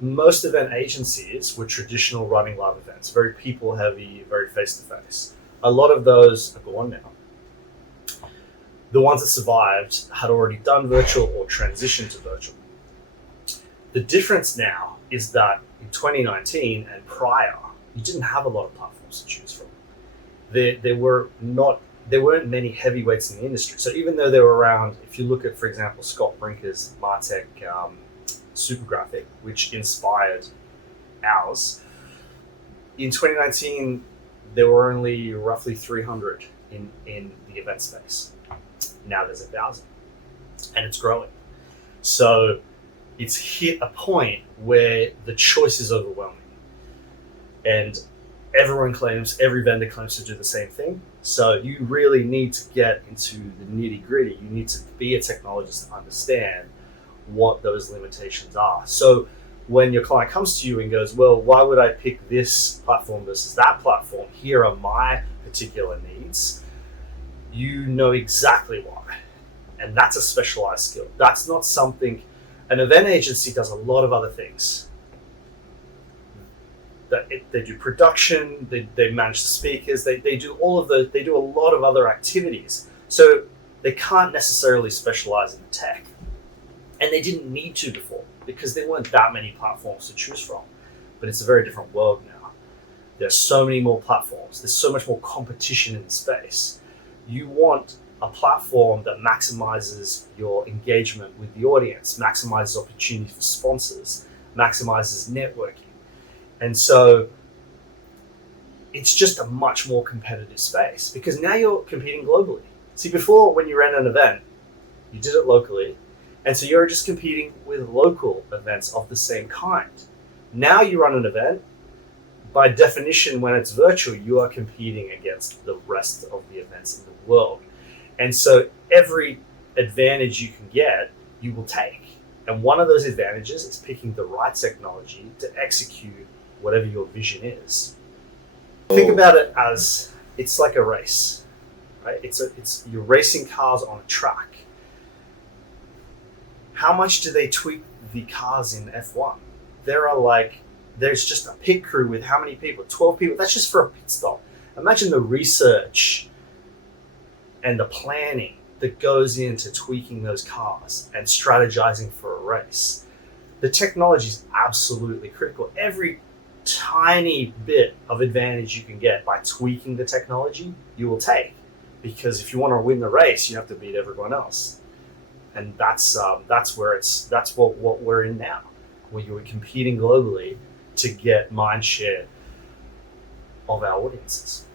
Most event agencies were traditional running live events, very people heavy, very face to face. A lot of those are gone now. The ones that survived had already done virtual or transitioned to virtual. The difference now is that in 2019 and prior, you didn't have a lot of platforms to choose from. There weren't many heavyweights in the industry. So even though they were around, if you look at, for example, Scott Brinker's Martech super graphic, which inspired ours, in 2019 there were only roughly 300 in the event space. Now there's 1,000, and it's growing. So it's hit a point where the choice is overwhelming, and every vendor claims to do the same thing. So you really need to get into the nitty gritty. You need to be a technologist to understand what those limitations are. So when your client comes to you and goes, well, why would I pick this platform versus that platform? Here are my particular needs. You know exactly why. And that's a specialized skill. That's not something, an event agency does a lot of other things. They do production, they manage the speakers, they do all of they do a lot of other activities. So they can't necessarily specialize in the tech. And they didn't need to before because there weren't that many platforms to choose from. But it's a very different world now. There's so many more platforms. There's so much more competition in the space. You want a platform that maximizes your engagement with the audience, maximizes opportunities for sponsors, maximizes networking. And so it's just a much more competitive space because now you're competing globally. See, before when you ran an event, you did it locally, and so you're just competing with local events of the same kind. Now you run an event, by definition, when it's virtual, you are competing against the rest of the events in the world. And so every advantage you can get, you will take. And one of those advantages is picking the right technology to execute whatever your vision is. Think about it as it's like a race, right? You're racing cars on a track. How much do they tweak the cars in F1? There's just a pit crew with how many people? 12 people. That's just for a pit stop. Imagine the research and the planning that goes into tweaking those cars and strategizing for a race. The technology is absolutely critical. Every tiny bit of advantage you can get by tweaking the technology, you will take. Because if you want to win the race, you have to beat everyone else. And that's what we're in now, where you're competing globally to get mind share of our audiences.